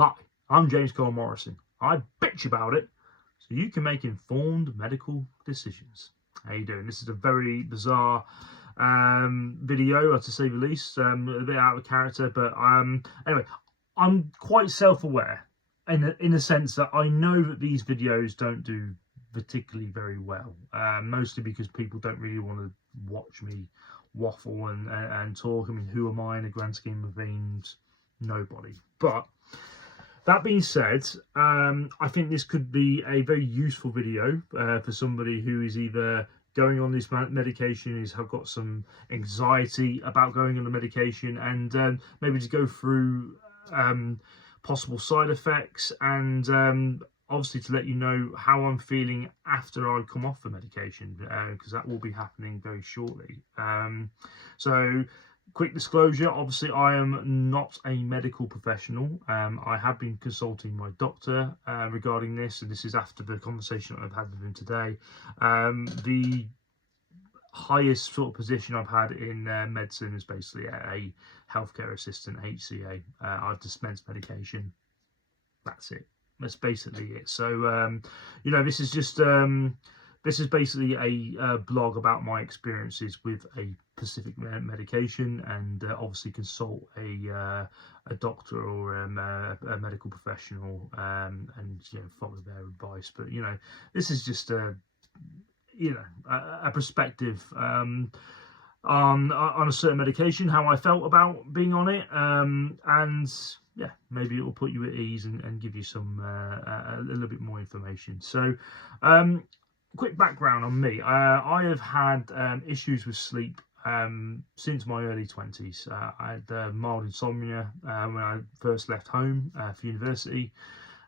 Hi, I'm James Cole Morrison. I bitch about it so you can make informed medical decisions. How you doing? This is a very bizarre video, to say the least. A bit out of character, but anyway, I'm quite self-aware in the sense that I know that these videos don't do particularly very well, mostly because people don't really want to watch me waffle and talk. I mean, who am I in the grand scheme of things? Nobody. But that being said, I think this could be a very useful video for somebody who is either going on this medication, have got some anxiety about going on the medication, and maybe to go through possible side effects, and obviously to let you know how I'm feeling after I come off the medication, because that will be happening very shortly. So quick disclosure, obviously I am not a medical professional. I have been consulting my doctor regarding this, and this is after the conversation I've had with him today. The highest sort of position I've had in medicine is basically a healthcare assistant, HCA. I've dispensed medication. That's it. That's basically it. So, you know, this is just this is basically a blog about my experiences with a specific medication, and obviously consult a doctor or a medical professional, and you know, follow their advice. But you know, this is just a perspective on a certain medication, how I felt about being on it, and yeah, maybe it will put you at ease and give you some a little bit more information. So quick background on me. I have had issues with sleep since my early 20s. I had mild insomnia when I first left home for university.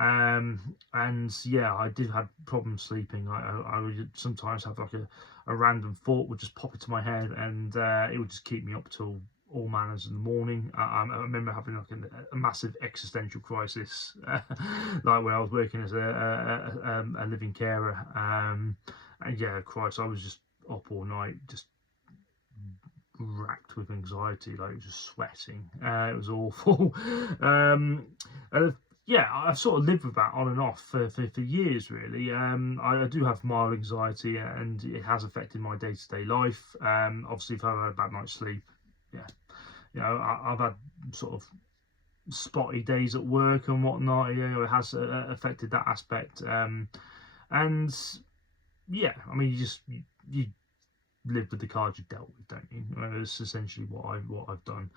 And yeah, I did have problems sleeping. I would sometimes have like a random thought would just pop into my head, and it would just keep me up till all manners in the morning. I remember having like a massive existential crisis, like when I was working as a living carer. And yeah, Christ, I was just up all night, just racked with anxiety, like just sweating. It was awful. And yeah, I've sort of lived with that on and off for years, really. I do have mild anxiety, and it has affected my day-to-day life. Obviously, if I've had a bad night's sleep, yeah, you know, I've had sort of spotty days at work and whatnot. You know, it has affected that aspect. And yeah, I mean, you live with the cards you've dealt with, don't you? That's essentially what I've done.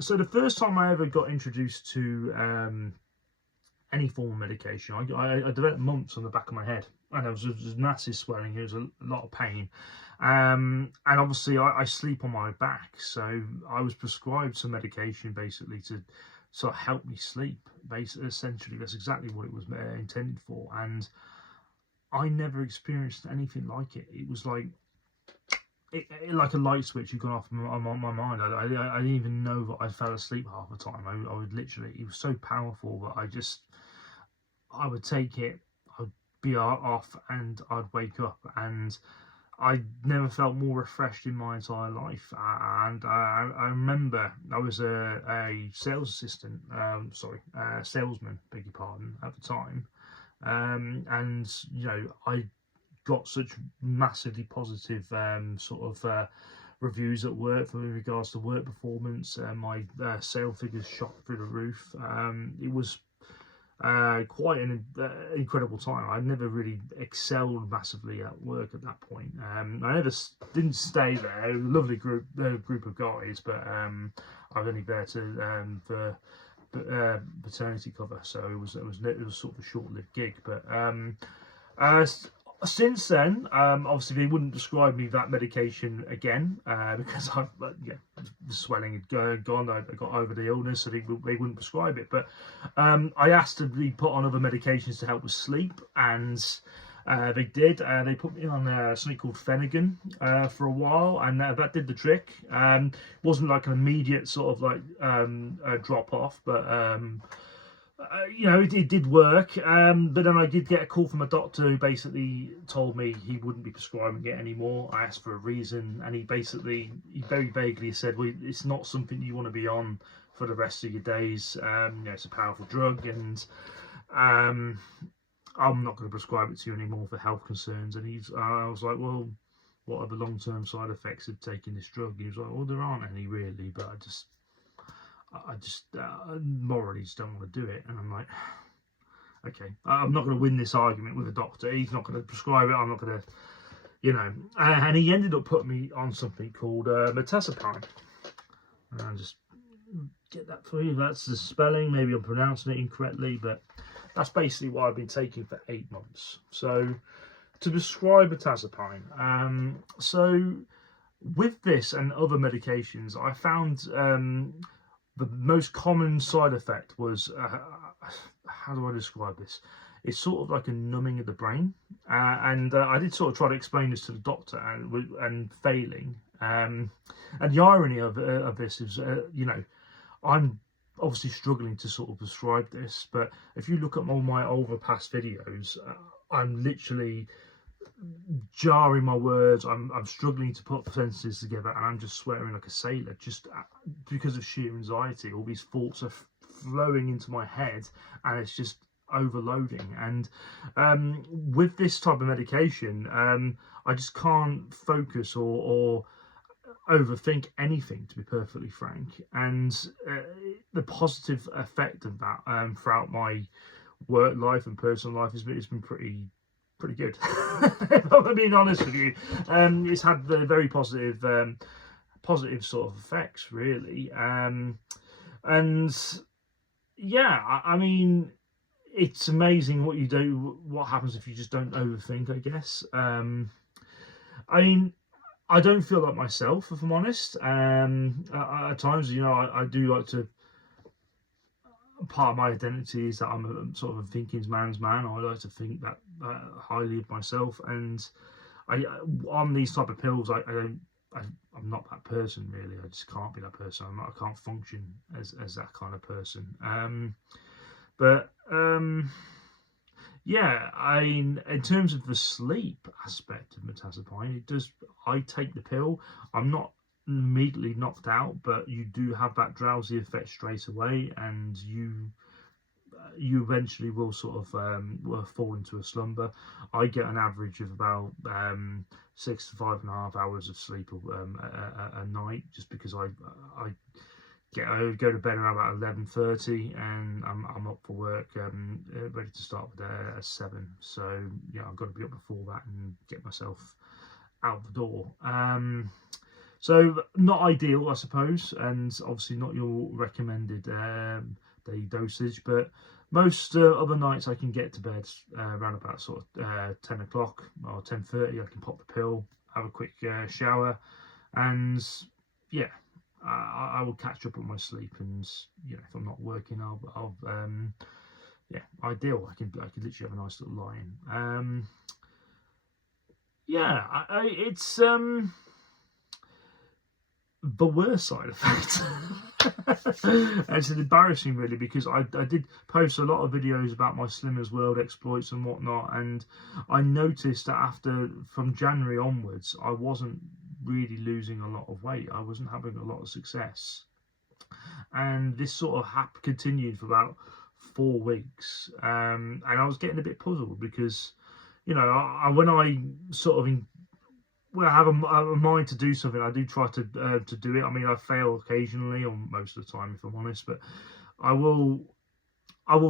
So the first time I ever got introduced to any form of medication, I developed mumps on the back of my head, and there was massive swelling. It was a lot of pain, and obviously I sleep on my back, so I was prescribed some medication basically to sort of help me sleep. Basically, essentially, that's exactly what it was intended for, and I never experienced anything like it. It was like like a light switch had gone off on my mind. I didn't even know that I fell asleep half the time. I would literally, it was so powerful that I would take it, I'd be off, and I'd wake up, and I never felt more refreshed in my entire life. And I remember I was a sales assistant, salesman, beg your pardon, at the time. And you know, I got such massively positive reviews at work for regards to work performance. My sale figures shot through the roof. It was quite an incredible time. I never really excelled massively at work at that point. I didn't stay there. It was a lovely group of guys, but I was only there for paternity cover, so it was sort of a short-lived gig. But since then, obviously they wouldn't prescribe me that medication again, because the swelling had gone. I got over the illness, so they wouldn't prescribe it. But I asked to be put on other medications to help with sleep, and they did. They put me on something called Phenergan for a while, and that did the trick. Wasn't like an immediate sort of like drop off, but you know, it did work. But then I did get a call from a doctor who basically told me he wouldn't be prescribing it anymore. I asked for a reason, and he very vaguely said, well, it's not something you want to be on for the rest of your days. It's a powerful drug, and I'm not going to prescribe it to you anymore for health concerns. And I was like, well, what are the long-term side effects of taking this drug? And he was like, well, there aren't any really, but I just morally just don't want to do it. And I'm like, okay, I'm not going to win this argument with a doctor. He's not going to prescribe it. I'm not going to, and he ended up putting me on something called Mirtazapine. And I'll just get that for you. That's the spelling. Maybe I'm pronouncing it incorrectly, but that's basically what I've been taking for 8 months. So to prescribe Mirtazapine, so with this and other medications, I found the most common side effect was, how do I describe this? It's sort of like a numbing of the brain, and I did sort of try to explain this to the doctor, and failing. And the irony of this is, I'm obviously struggling to sort of prescribe this, but if you look at all my older past videos, I'm literally jarring my words. I'm struggling to put sentences together, and I'm just swearing like a sailor, just because of sheer anxiety. All these thoughts are flowing into my head, and it's just overloading. And with this type of medication, I just can't focus or overthink anything, to be perfectly frank. And the positive effect of that throughout my work life and personal life has been pretty good. If I'm being honest with you, it's had the very positive sort of effects, really. And yeah, I mean, it's amazing what you do, what happens if you just don't overthink, I guess. I mean, I don't feel like myself, if I'm honest. At times, I do like to, part of my identity is that I'm a sort of a thinking man's man. I like to think that highly of myself, and on these type of pills, I'm not that person, really. I just can't be that person. I can't function as that kind of person. Yeah, in terms of the sleep aspect of Mirtazapine, I take the pill. I'm not immediately knocked out, but you do have that drowsy effect straight away, and you eventually will sort of will fall into a slumber. I get an average of about 6 to 5.5 hours of sleep a night, just because I go to bed around about 11:30, and I'm up for work, ready to start with at 7. So yeah, I've got to be up before that and get myself out the door. So not ideal, I suppose, and obviously not your recommended daily dosage. But most other nights I can get to bed around about sort of 10 o'clock or 10:30. I can pop the pill, have a quick shower, and yeah, I will catch up on my sleep. And if I'm not working, I'll yeah, ideal. I could literally have a nice little lie in. Yeah, it's the worst side effect. It's embarrassing, really, because I did post a lot of videos about my Slimmers World exploits and whatnot, and I noticed that from January onwards, I wasn't really losing a lot of weight. I wasn't having a lot of success, and this sort of continued for about 4 weeks, and I was getting a bit puzzled because, when I sort of I have a mind to do something, I do try to do it. I mean, I fail occasionally, or most of the time, if I'm honest, but I will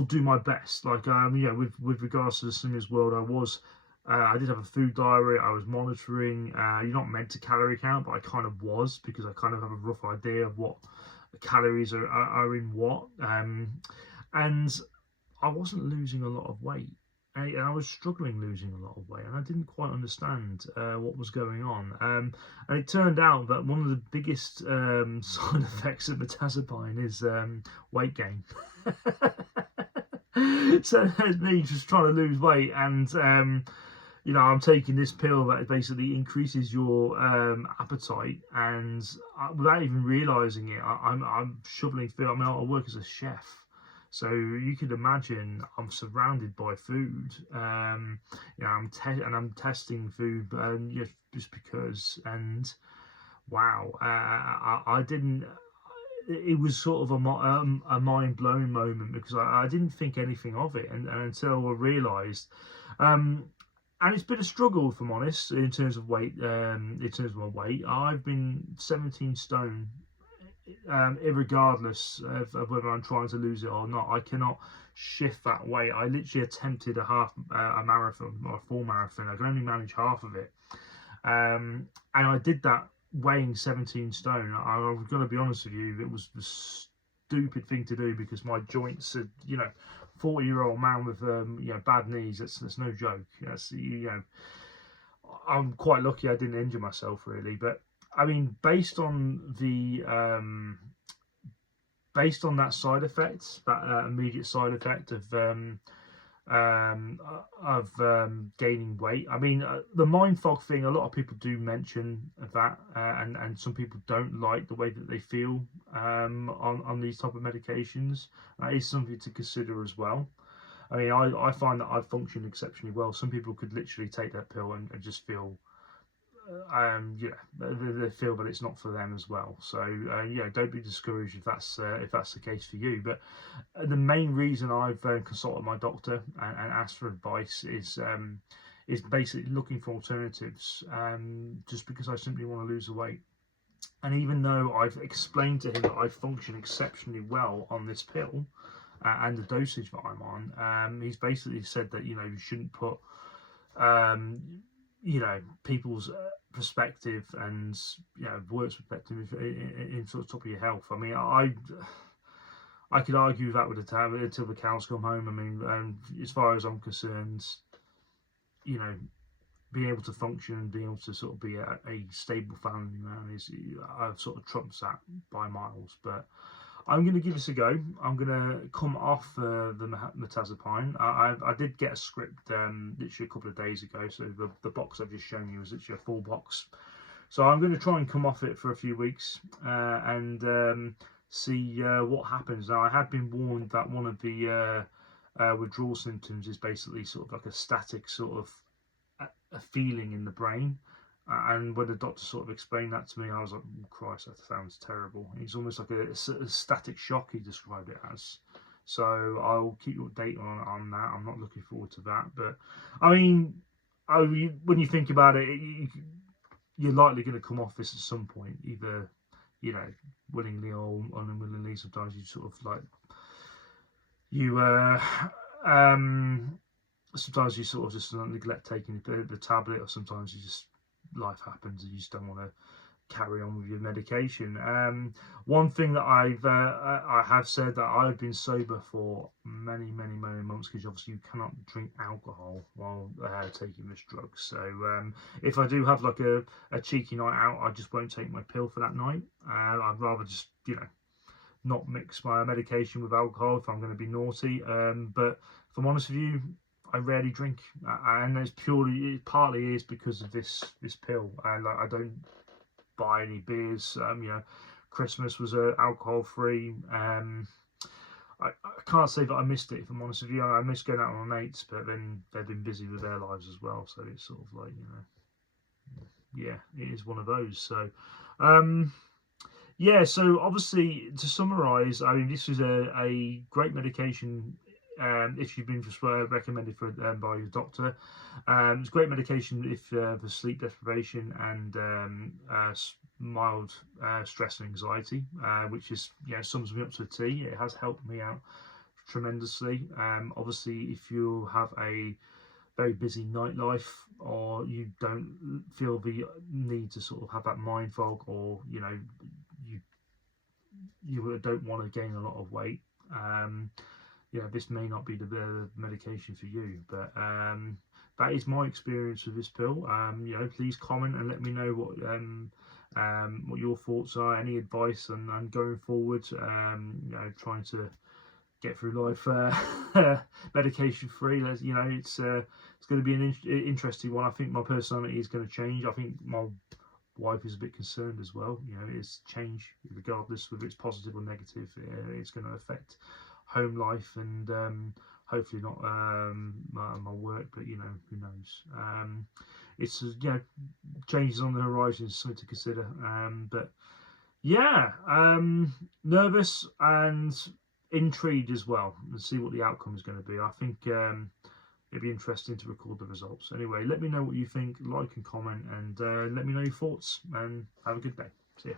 do my best. Like, with regards to the Slimmers World, I did have a food diary. I was monitoring. You're not meant to calorie count, but I kind of was, because I kind of have a rough idea of what calories are in what. And I wasn't losing a lot of weight. And I was struggling losing a lot of weight, and I didn't quite understand what was going on. And it turned out that one of the biggest side effects of Mirtazapine is weight gain. So there's me just trying to lose weight, and I'm taking this pill that basically increases your appetite, and without even realising it, I'm shoveling food. I mean, I work as a chef. So you could imagine I'm surrounded by food. I'm testing food, just because. And wow, I didn't. it was sort of a mind-blowing moment, because I didn't think anything of it, and until I realised. And it's been a struggle, if I'm honest, in terms of weight. In terms of my weight, I've been 17 stone, irregardless of whether I'm trying to lose it or not. I cannot shift that weight. I literally attempted a marathon or a full marathon. I can only manage half of it, and I did that weighing 17 stone. I'm going to be honest with you, it was the stupid thing to do, because my joints are, 40-year-old man with bad knees. That's no joke. That's, I'm quite lucky I didn't injure myself really, but I mean, based on that side effect, that immediate side effect of gaining weight. I mean, the mind fog thing, a lot of people do mention that, and some people don't like the way that they feel on these type of medications. That is something to consider as well. I mean, I find that I function exceptionally well. Some people could literally take that pill and just feel, they feel that it's not for them as well. So don't be discouraged if that's the case for you. But the main reason I've consulted my doctor and asked for advice is basically looking for alternatives, just because I simply want to lose the weight. And even though I've explained to him that I function exceptionally well on this pill and the dosage that I'm on, he's basically said that you shouldn't put people's perspective and work's perspective in sort of top of your health. I mean, I could argue that with the tab until the cows come home. I mean, as far as I'm concerned, being able to function and being able to sort of be a stable family man I've sort of trumps that by miles. But I'm going to give this a go. I'm going to come off the Mirtazapine. I did get a script literally a couple of days ago, so the box I've just shown you was literally a full box. So I'm going to try and come off it for a few weeks and see what happens. Now, I have been warned that one of the withdrawal symptoms is basically sort of like a static sort of a feeling in the brain. And when the doctor sort of explained that to me, I was like, oh, Christ, that sounds terrible. It's almost like a static shock, he described it as. So I'll keep you updated on that. I'm not looking forward to that. But, I mean, when you think about it, you're likely going to come off this at some point, either, willingly or unwillingly. Sometimes you sort of like, sometimes you sort of just neglect taking the tablet, or sometimes you just, life happens and you just don't want to carry on with your medication. One thing that I have said, that I've been sober for many months, because obviously you cannot drink alcohol while taking this drug. So if I do have like a cheeky night out, I just won't take my pill for that night. I'd rather just not mix my medication with alcohol if I'm going to be naughty. But if I'm honest with you, I rarely drink, and it partly is because of this pill. And I don't buy any beers. Christmas was alcohol free. I can't say that I missed it, if I'm honest with you. I miss going out with my mates, but then they've been busy with their lives as well. So it's sort of like, yeah, it is one of those. So, yeah. So obviously, to summarise, I mean, this is a great medication. If you've been recommended for by your doctor. It's great medication if for sleep deprivation and mild stress and anxiety, which is sums me up to a T. It has helped me out tremendously. Obviously, if you have a very busy nightlife, or you don't feel the need to sort of have that mind fog, or you don't want to gain a lot of weight, this may not be the medication for you. But that is my experience with this pill. Please comment and let me know what your thoughts are, any advice, and going forward, trying to get through life medication free. It's going to be an interesting one. I think my personality is going to change. I think my wife is a bit concerned as well. It's change, regardless whether it's positive or negative. It's going to affect home life and hopefully not my work, but who knows. It's changes on the horizon is something to consider. But yeah, nervous and intrigued as well, and see what the outcome is going to be. I think it'd be interesting to record the results. Anyway, let me know what you think, like and comment, and let me know your thoughts, and have a good day. See ya.